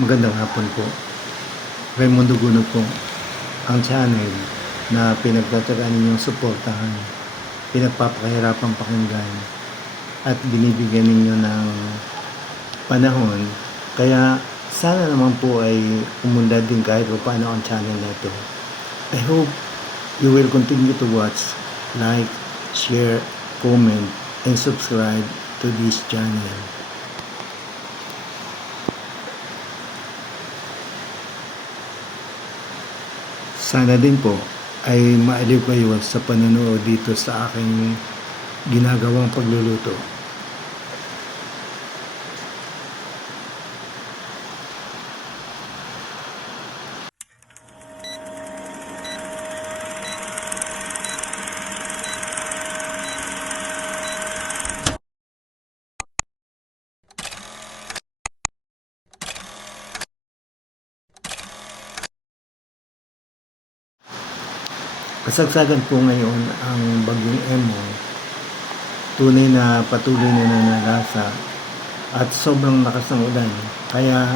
Magandang hapon po. Raimundo Guno po, ang channel na pinagtatagaan ninyong suportahan, pinagpapakahirapang pakinggan, at binibigyan ninyo ng panahon. Kaya sana naman po ay umunlad din kahit paano ang channel na ito. I hope you will continue to watch, like, share, comment, and subscribe to this channel. Sana din po ay maaliw kayo sa panonood dito sa aking ginagawang pagluluto. Kasagsagan po ngayon ang bagyong Emo, tunay na patuloy na nananalasa at sobrang lakas ng ulan. Kaya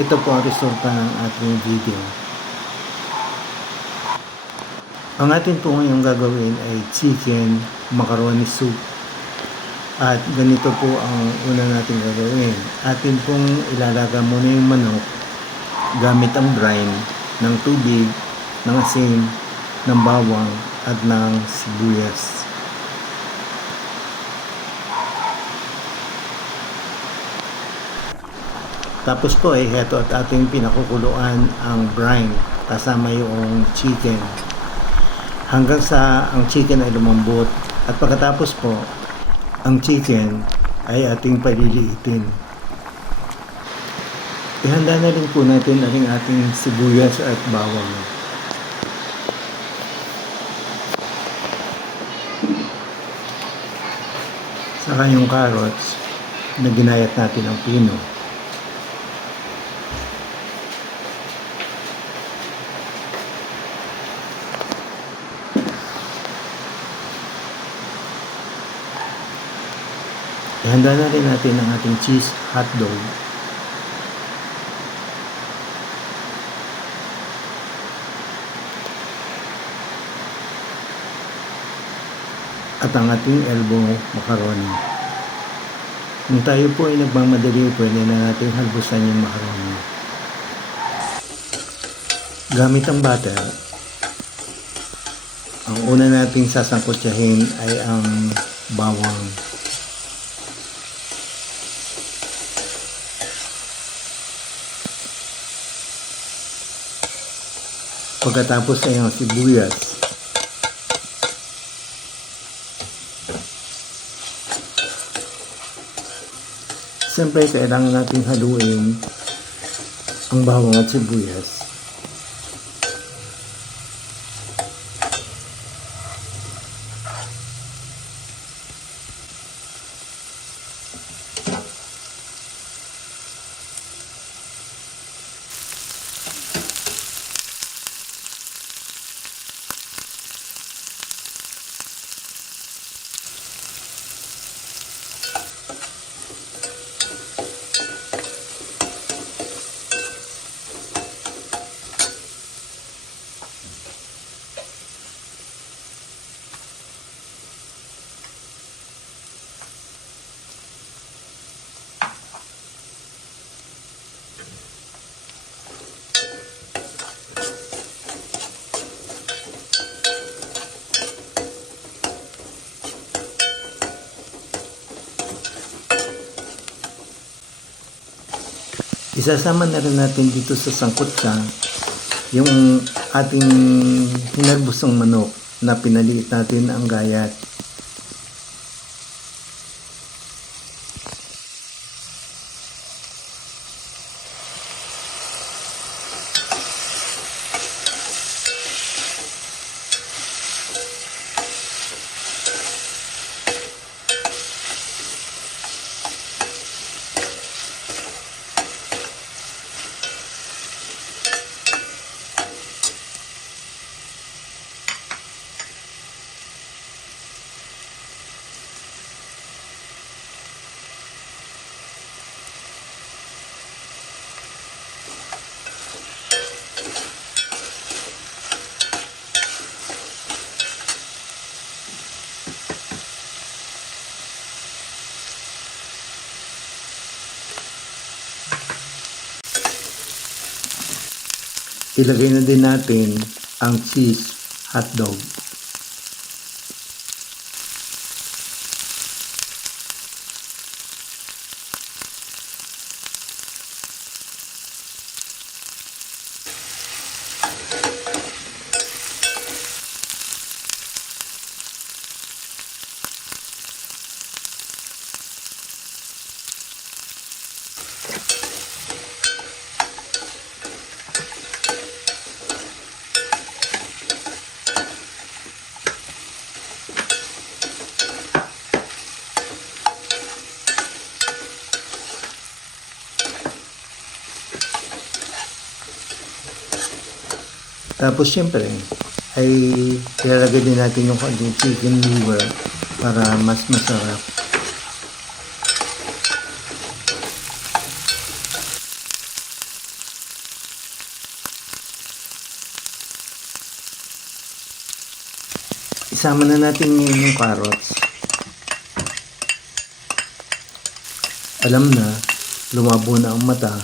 ito po ang resulta ng ating video. Ang atin po ngayong gagawin ay chicken macaroni soup. At ganito po ang una natin gagawin. Atin pong ilalaga muna yung manok gamit ang brine ng tubig, ng asin, ng bawang at ng sibuyas. Tapos po ay heto at ating pinakukuluan ang brine kasama yung chicken hanggang sa ang chicken ay lumambot, at pagkatapos po ang chicken ay ating paliliitin. Ihanda na rin po natin ang ating sibuyas at bawang. Saka yung carrots na ginayat natin ng pino. Ihanda na rin natin ang ating cheese hotdog. At ang ating elbow macaroni. Kung tayo po ay nagmamadali, pwede na natin halbusan yung macaroni. Gamit ang butter, ang una nating sasangkutsahin ay ang bawang. Pagkatapos ay ang sibuyas. Siyempre, kailangan natin haluin ang bawang at sibuyas. Isasama na rin natin dito sa sangkutsa yung ating hinalbusang manok na pinaliit natin ang gayat. Ilagay na din natin ang cheese hotdog. Tapos syempre ay ilalagay din natin yung konting chicken liver para mas masarap. Isama na natin ngayon yung carrots. Alam na, lumabo na ang mata,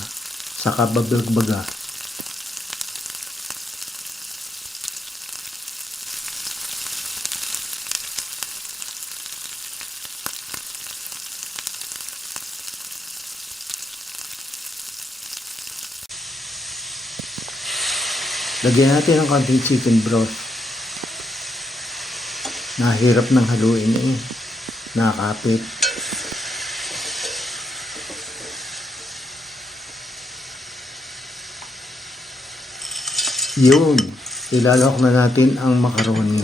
saka babagbaga. Lagyan natin ng konting chicken broth. Nahirap ng haluin eh. Nakakapit. Yun. Ilalawak na natin ang macaroni.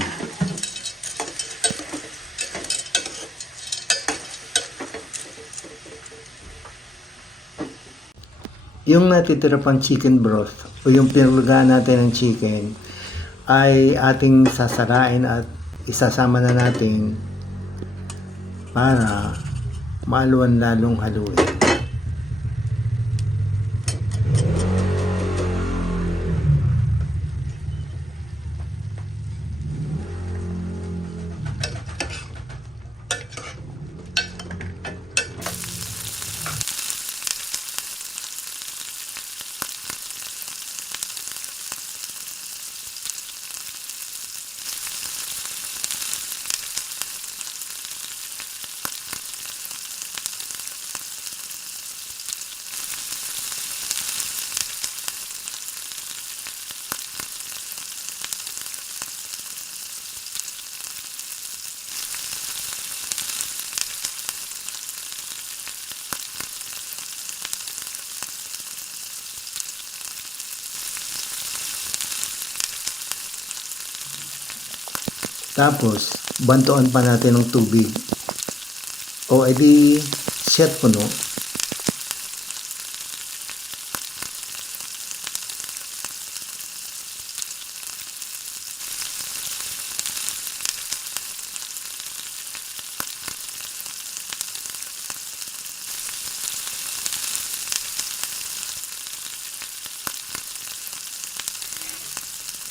Yung natitira pang chicken broth o yung pinulugaan natin ng chicken ay ating sasarain at isasama na natin para maaluan lalong haluin. Tapos, bantuan pa natin ng tubig. O edi, set puno.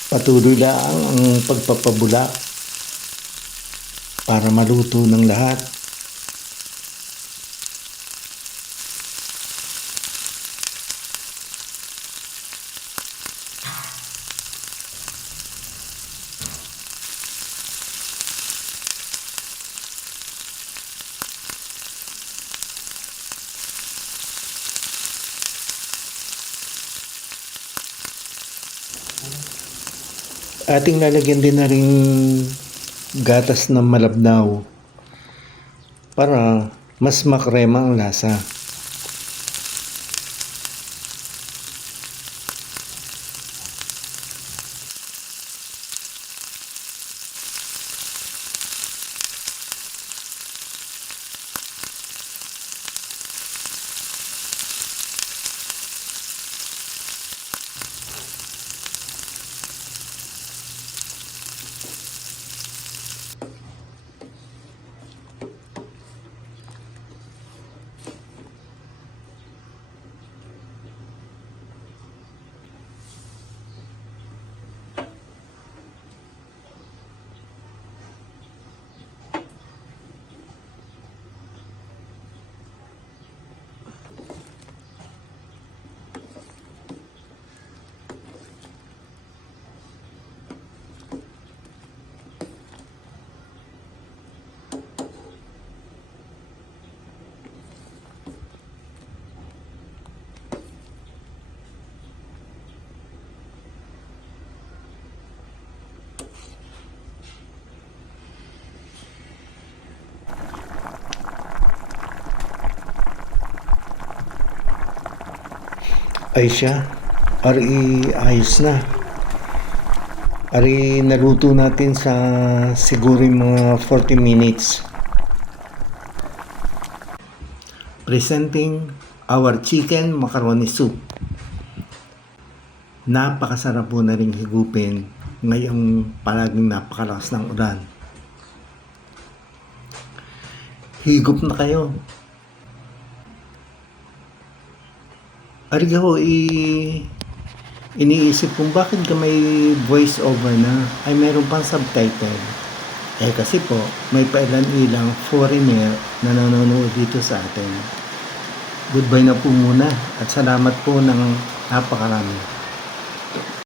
Patuloy lang ang pagpapabula para maluto ng lahat. Ating lalagyan din na rin gatas na malabnaw para mas makrema ang lasa. Ay siya, ayos na. Naluto natin sa siguro yung mga 40 minutes. Presenting our chicken macaroni soup. Napakasarap po na rin higupin ngayong palaging napakalakas ng ulan. Higup na kayo. Arigaw, iniisip kong bakit ka may voice over na ay meron pang subtitle. Kasi po may pailan-ilang foreigner na nanonood dito sa atin. Goodbye na po muna at salamat po ng napakarami.